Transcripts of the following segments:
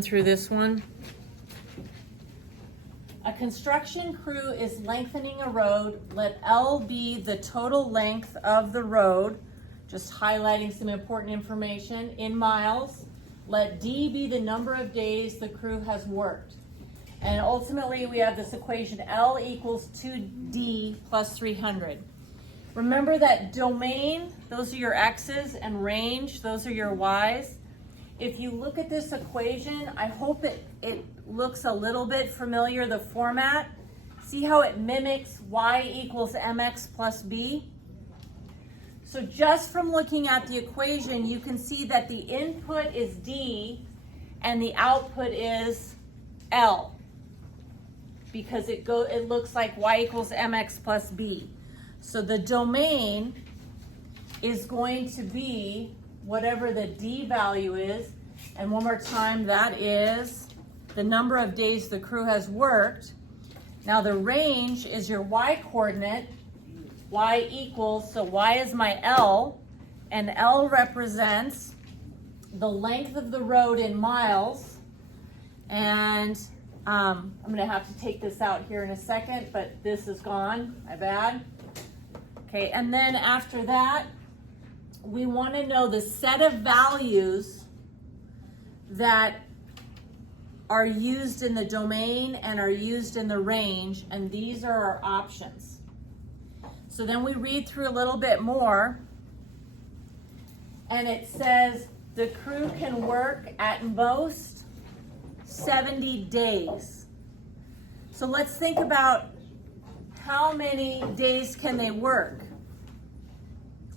Through this one. A construction crew is lengthening a road. Let L be the total length of the road, just highlighting some important information, in miles. Let D be the number of days the crew has worked. And ultimately we have this equation, L equals 2D plus 300. Remember that domain, those are your X's, and range, those are your Y's. If you look at this equation, I hope it looks a little bit familiar, the format. See how it mimics y equals mx plus b? So just from looking at the equation, you can see that the input is D and the output is L, because it looks like y equals mx plus b. So the domain is going to be whatever the D value is, and one more time, that is the number of days the crew has worked. Now the range is your Y coordinate, Y equals, so Y is my L, and L represents the length of the road in miles, and I'm gonna have to take this out here in a second, but this is gone, my bad. Okay, and then after that, we want to know the set of values that are used in the domain and are used in the range, and these are our options. So then we read through a little bit more, and it says the crew can work at most 70 days. So let's think about how many days can they work.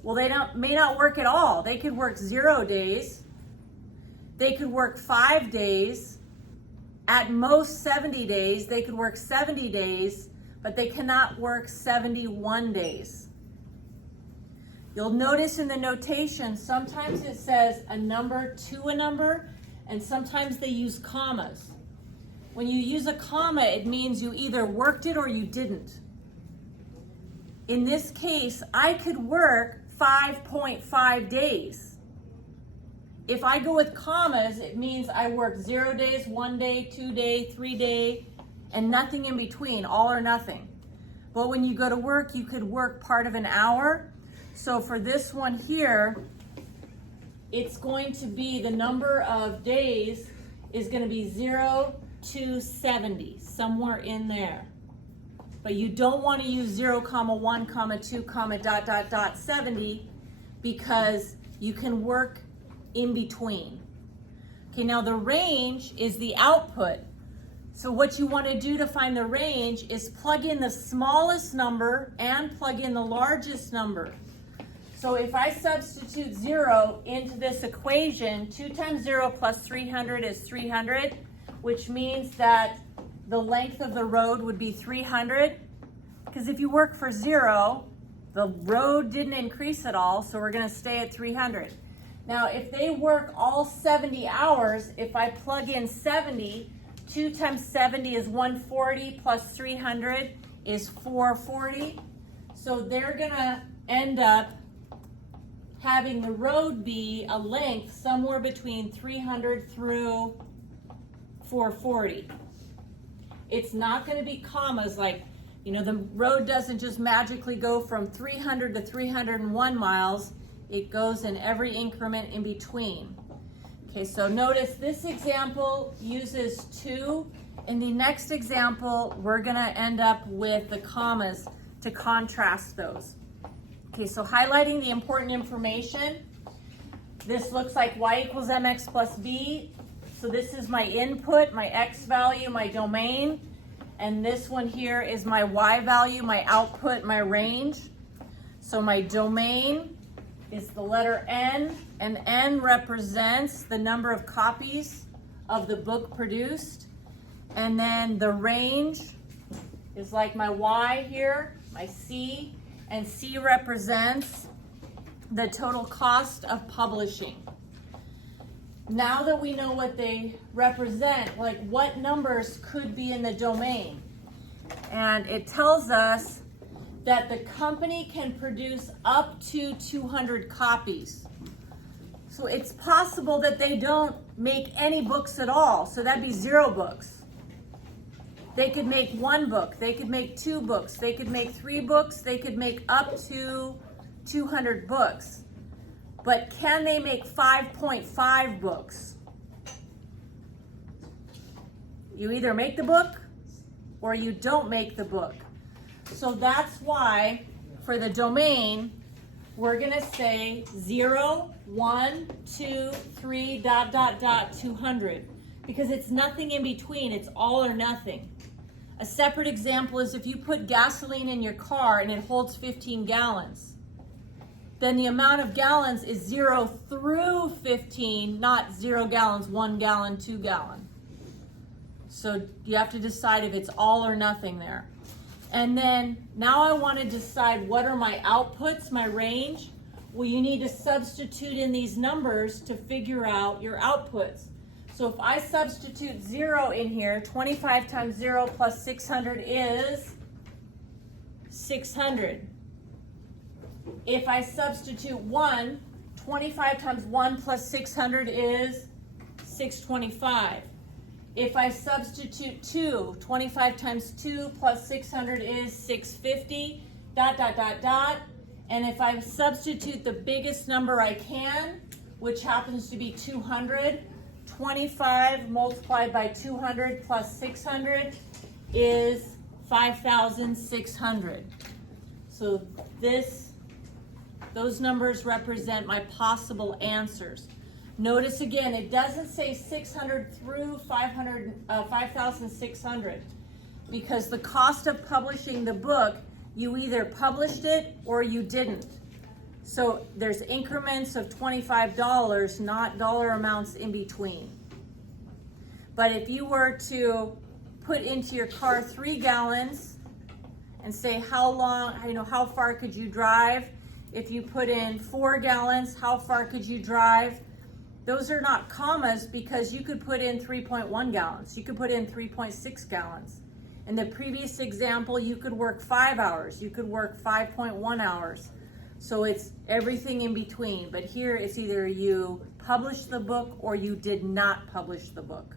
Well, they may not work at all. They could work 0 days. They could work 5 days. At most 70 days. They could work 70 days, but they cannot work 71 days. You'll notice in the notation, sometimes it says a number to a number, and sometimes they use commas. When you use a comma, it means you either worked it or you didn't. In this case, I could work 5.5 days. If I go with commas, it means I work 0 days, 1 day, 2 day, 3 day, and nothing in between, all or nothing. But when you go to work, you could work part of an hour. So for this one here, it's going to be the number of days is going to be 0 to 70, somewhere in there. But you don't want to use 0, 1, 2, dot, dot, dot, 70, because you can work in between. Okay, now the range is the output. So what you want to do to find the range is plug in the smallest number and plug in the largest number. So if I substitute 0 into this equation, 2 times 0 plus 300 is 300, which means that the length of the road would be 300, because if you work for 0, the road didn't increase at all, so we're going to stay at 300. Now, if they work all 70 hours, if I plug in 70, 2 times 70 is 140, plus 300 is 440. So they're going to end up having the road be a length somewhere between 300 through 440. It's not going to be commas like, the road doesn't just magically go from 300 to 301 miles. It goes in every increment in between. Okay, so notice this example uses 2. In the next example, we're going to end up with the commas to contrast those. Okay, so highlighting the important information. This looks like y equals mx plus b. So this is my input, my x value, my domain. And this one here is my y value, my output, my range. So my domain is the letter N, and N represents the number of copies of the book produced. And then the range is like my Y here, my C, and C represents the total cost of publishing. Now that we know what they represent, like what numbers could be in the domain, and it tells us that the company can produce up to 200 copies. So it's possible that they don't make any books at all, so that'd be 0 books. They could make 1 book, they could make 2 books, they could make 3 books, they could make up to 200 books. But can they make 5.5 books? You either make the book or you don't make the book. So that's why for the domain, we're gonna say 0, 1, 2, 3, ... 200, because it's nothing in between, it's all or nothing. A separate example is if you put gasoline in your car and it holds 15 gallons, then the amount of gallons is 0 through 15, not 0 gallons, 1 gallon, 2 gallon. So you have to decide if it's all or nothing there. And then now I want to decide what are my outputs, my range. Well, you need to substitute in these numbers to figure out your outputs. So if I substitute 0 in here, 25 times 0 plus 600 is 600. If I substitute 1, 25 times 1 plus 600 is 625. If I substitute 2, 25 times 2 plus 600 is 650, ... And if I substitute the biggest number I can, which happens to be 200, 25 multiplied by 200 plus 600 is 5,600. So those numbers represent my possible answers. Notice again, it doesn't say 600 through 5,600, because the cost of publishing the book, you either published it or you didn't. So there's increments of $25, not dollar amounts in between. But if you were to put into your car 3 gallons and say how far could you drive? If you put in 4 gallons, how far could you drive? Those are not commas, because you could put in 3.1 gallons. You could put in 3.6 gallons. In the previous example, you could work 5 hours. You could work 5.1 hours. So it's everything in between. But here it's either you published the book or you did not publish the book.